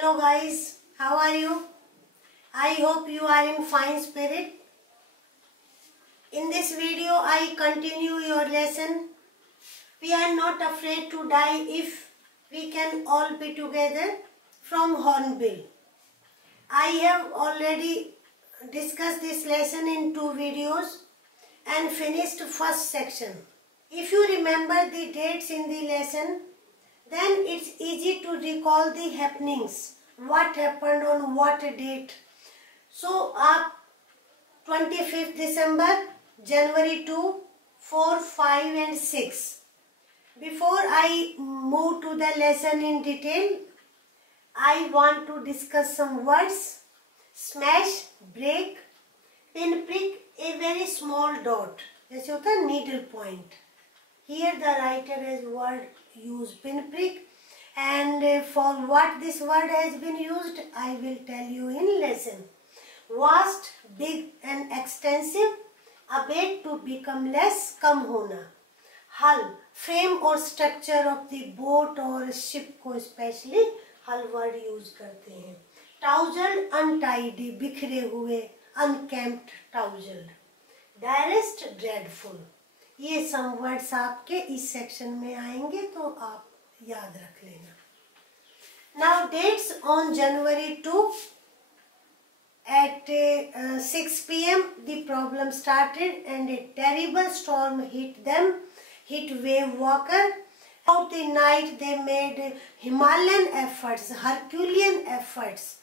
Hello guys, how are you? I hope you are in fine spirit. In this video I continue your lesson. We are not afraid to die if we can all be together from Hornbill. I have already discussed this lesson in 2 videos and finished first section. If you remember the dates in the lesson, then it's easy to recall the happenings. What happened on what date. So, आप 25th December, January 2, 4, 5 and 6. Before I move to the lesson in detail, I want to discuss some words. Smash, break, pinprick, a very small dot. जैसे होता है needle point. Here the writer has word used pinprick, and for what this word has been used, I will tell you in lesson. Vast, big and extensive, abate to become less, कम होना. Hull, frame or structure of the boat or ship को especially hull word use करते हैं. Tousled, untidy, बिखरे हुए, unkempt, tousled. Direst, dreadful. ये some words आपके इस section में आएंगे तो आप याद रख लेना. Now dates on January 2 at 6 p.m. the problem started and a terrible storm hit them, hit wave walker. Throughout the night they made Himalayan efforts, Herculean efforts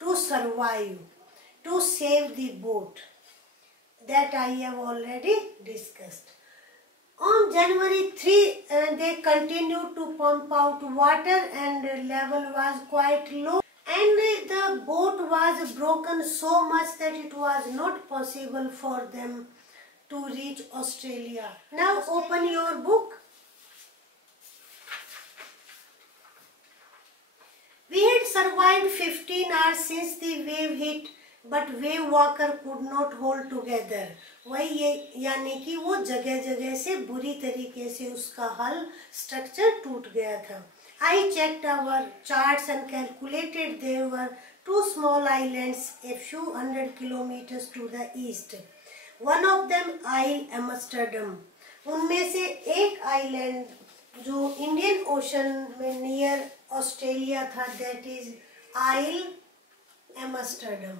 to survive, to save the boat. That I have already discussed. On January 3, they continued to pump out water and level was quite low, and the boat was broken so much that it was not possible for them to reach Australia. Now open your book. We had survived 15 hours since the wave hit, but wave walker could not hold together. वही ये यानी कि वो जगह जगह से बुरी तरीके से उसका हल स्ट्रक्चर टूट गया था. I checked our charts and calculated there were 2 small islands a few hundred kilometers to the east. One of them Isle Amsterdam. उनमें से एक आइलैंड जो इंडियन ओशन में नियर ऑस्ट्रेलिया था, that is Isle Amsterdam.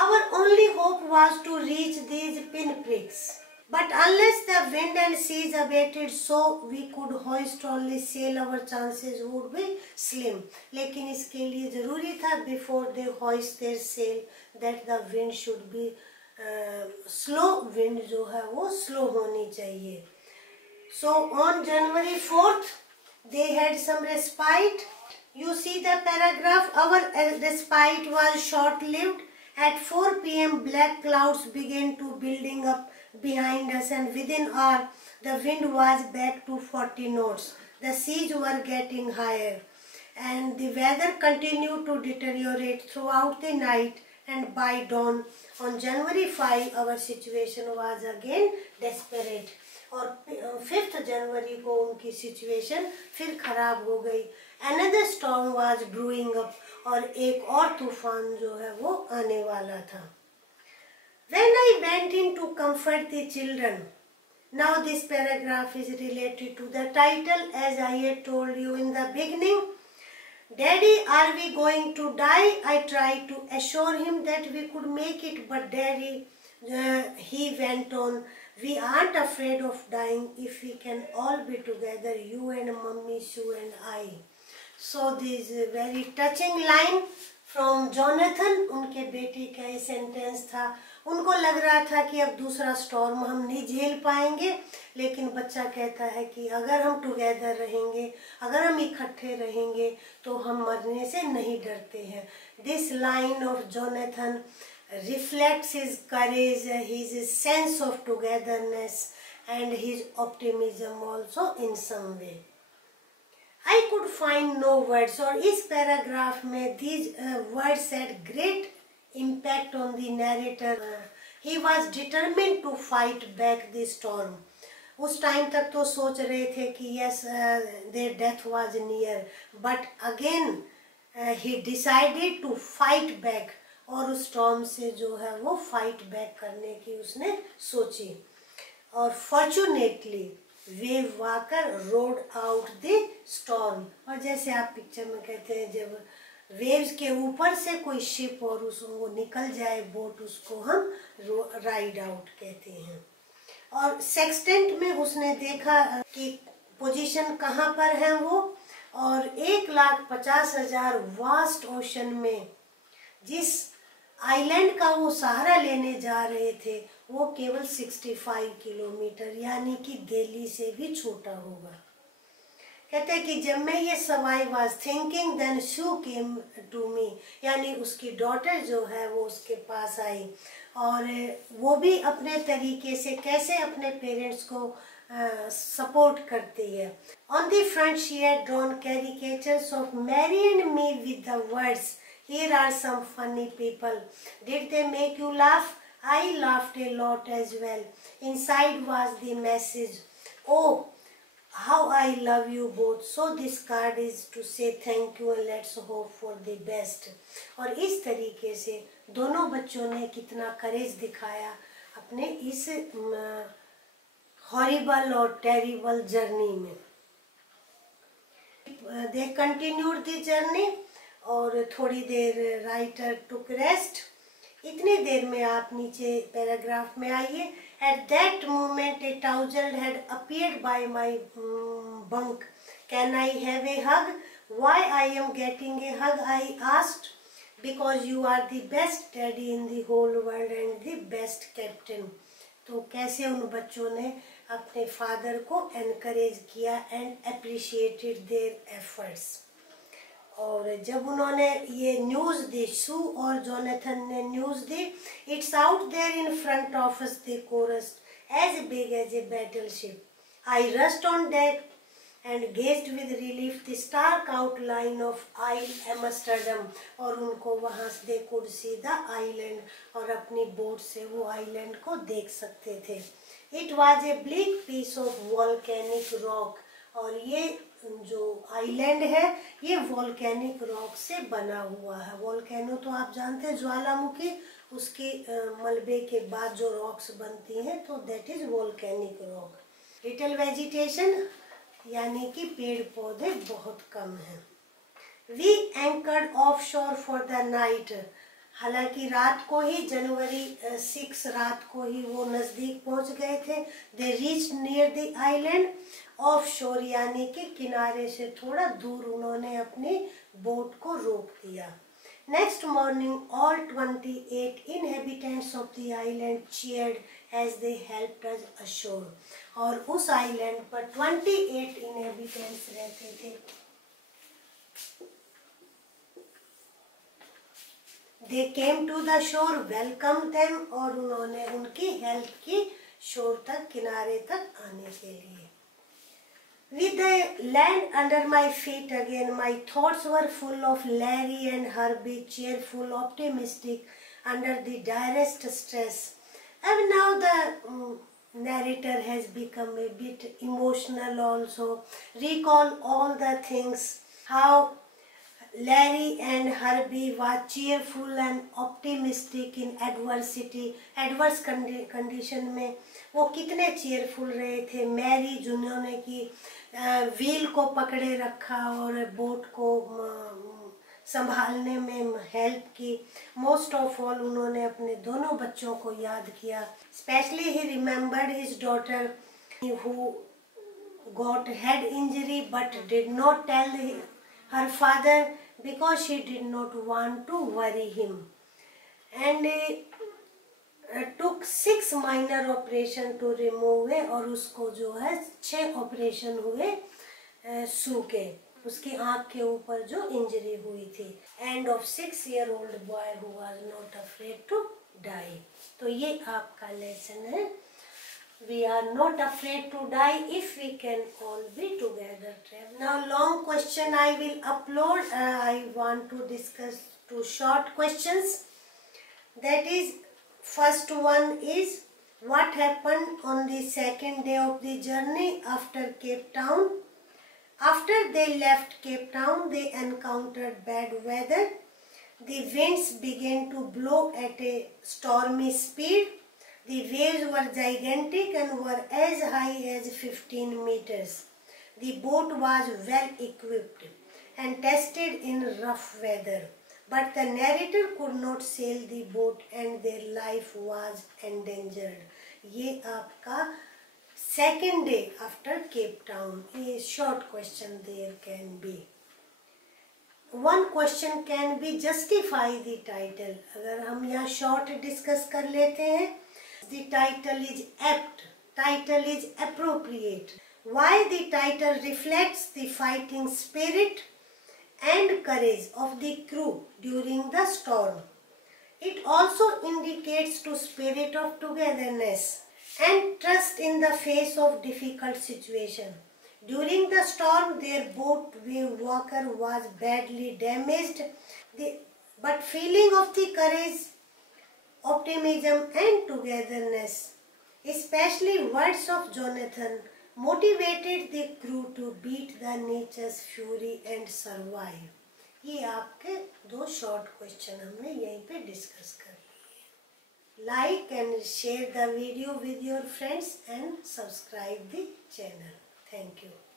Our only hope was to reach these pinpricks, but unless the wind and seas abated so we could hoist only sail, our chances would be slim. लेकिन इसके लिए ज़रूरी था before they hoist their sail that the wind should be slow. Wind जो है वो slow होनी चाहिए. So on January 4th they had some respite. You see the paragraph. Our respite was short-lived. At 4 p.m. black clouds began to building up behind us, and within an hour the wind was back to 40 knots. The seas were getting higher and the weather continued to deteriorate throughout the night, and by dawn on January 5 our situation was again desperate. और 5th जनवरी को उनकी situation फिर खराब हो गई. Another storm was brewing up, और एक और तूफान जो है वो आने वाला था. When I went in to comfort the children, now this paragraph is related to the title as I had told you in the beginning. Daddy, are we going to die? I tried to assure him that we could make it, but Daddy, he went on, we aren't afraid of dying if we can all be together, you and Mummy, Sue and I. So this is a very touching line from Jonathan. उनके बेटे का ये sentence था. उनको लग रहा था कि अब दूसरा स्टॉर्म हम नहीं झेल पाएंगे, लेकिन बच्चा कहता है कि अगर हम टुगेदर रहेंगे, अगर हम इकट्ठे रहेंगे तो हम मरने से नहीं डरते हैं. This line of Jonathan reflects his courage, his sense of togetherness and his optimism also in some way. I could find no words, और इस पैराग्राफ में these words had great impact on the narrator. He was determined to fight back the storm. उस time तक तो सोच रहे थे कि yes, their death was near, but again he decided to fight back. और उस storm से जो है वो fight back करने की उसने सोची. और fortunately wave walker rode out the storm. और जैसे आप पिक्चर में कहते हैं जब वेव्स के ऊपर से कोई शिप और उसको निकल जाए बोट, उसको हम राइड आउट कहते हैं. और सेक्सटेंट में उसने देखा कि पोजीशन कहाँ पर है वो, और 1,50,000 वास्ट ओशन में जिस आइलैंड का वो सहारा लेने जा रहे थे वो केवल 65 किलोमीटर यानी कि दिल्ली से भी छोटा होगा. कहते हैं कि जब मैं ये सब I was thinking then Shu came to me, यानी उसकी डॉटर जो है वो उसके पास आई, और वो भी अपने तरीके से कैसे अपने पेरेंट्स को सपोर्ट करती है. On the front she had drawn caricatures of Mary and me with the words here are some funny people, did they make you laugh? I laughed a lot as well. Inside was the message, oh how I love you both, so this card is to say thank you and let's hope for the best. और इस तरीके से दोनों बच्चों ने कितना करेज दिखाया अपने इस हॉरिबल और टेरिबल जर्नी में. दे कंटिन्यूड द जर्नी, और थोड़ी देर राइटर टुक रेस्ट. इतनी देर में आप नीचे पैराग्राफ में आइए. At that moment a towel had appeared by my bunk. Can I have a hug? Why I am getting a hug? I asked. Because you are the best daddy in the whole world and the best captain. तो कैसे उन बच्चों ने अपने father को encourage किया and appreciated their efforts. और जब उन्होंने ये न्यूज़ दी, शू और जोनाथन ने न्यूज़ दी, it's out there in front of us the chorus as big as a battleship. I rushed on deck and gazed with relief the stark outline of isle Amsterdam. और उनको वहाँ से they could see the island, और अपनी boat से वो island को देख सकते थे. It was a bleak piece of volcanic rock. और ये जो आइलैंड है ये वॉल्केनिक रॉक से बना हुआ है. वॉल्केनो तो आप जानते हैं ज्वालामुखी, उसके मलबे के बाद जो रॉक्स बनती हैं तो that is volcanic rock. Little vegetation यानी कि पेड़ पौधे बहुत कम हैं. वी एंकर्ड ऑफ शोर फॉर द नाइट. हालांकि रात को ही जनवरी 6 रात को ही वो नज़दीक पहुंच गए थे. They reach near the island of शोर यानी कि किनारे से थोड़ा दूर उन्होंने अपनी बोट को रोक दिया. Next morning all 28 inhabitants of the island cheered as they helped us ashore. और उस आइलैंड पर 28 inhabitants रहते थे. They came to the shore, welcomed them, और उन्होंने उनकी हेल्प की शोर तक, किनारे तक आने के लिए. With the land under my feet again, my thoughts were full of Larry and Herbie, cheerful, optimistic, under the direst stress. And now the narrator has become a bit emotional also. Recall all the things, how Larry and Herbie were cheerful and optimistic in adversity. Adverse condition में वो कितने cheerful रहे थे. Mary जिन्होंने की wheel को पकड़े रखा और बोट को संभालने में हेल्प की. मोस्ट ऑफ ऑल उन्होंने अपने दोनों बच्चों को याद किया. Specially he remembered his daughter who got head injury but did not tell her father because she did not want to worry him, and took 6 minor operation to remove it. और उसको जो है 6 ऑपरेशन हुए सू के, उसकी आँख के ऊपर जो इंजरी हुई थी. End of 6-year-old boy who was not afraid to die. तो ये आपका लेसन है. We are not afraid to die if we can all be together. Now long question I will upload. I want to discuss 2 short questions. That is, First one is what happened on the second day of the journey after Cape Town. After they left Cape Town, they encountered bad weather. The winds began to blow at a stormy speed. The waves were gigantic and were as high as 15 meters. The boat was well equipped and tested in rough weather, but the narrator could not sail the boat and their life was endangered. ये आपका second day after Cape Town. A short question there can be. One question can be justify the title. अगर हम यहाँ short discuss कर लेते हैं. The title is apt. Title is appropriate. Why the title reflects the fighting spirit and courage of the crew during the storm. It also indicates to spirit of togetherness and trust in the face of difficult situation. During the storm, their boat Wave Walker was badly damaged, but feeling of the courage, optimism and togetherness, especially words of Jonathan, motivated the crew to beat the nature's fury and survive. ये आपके दो short question हमने यहीं पे discuss कर लिए. Like and share the video with your friends and subscribe the channel. Thank you.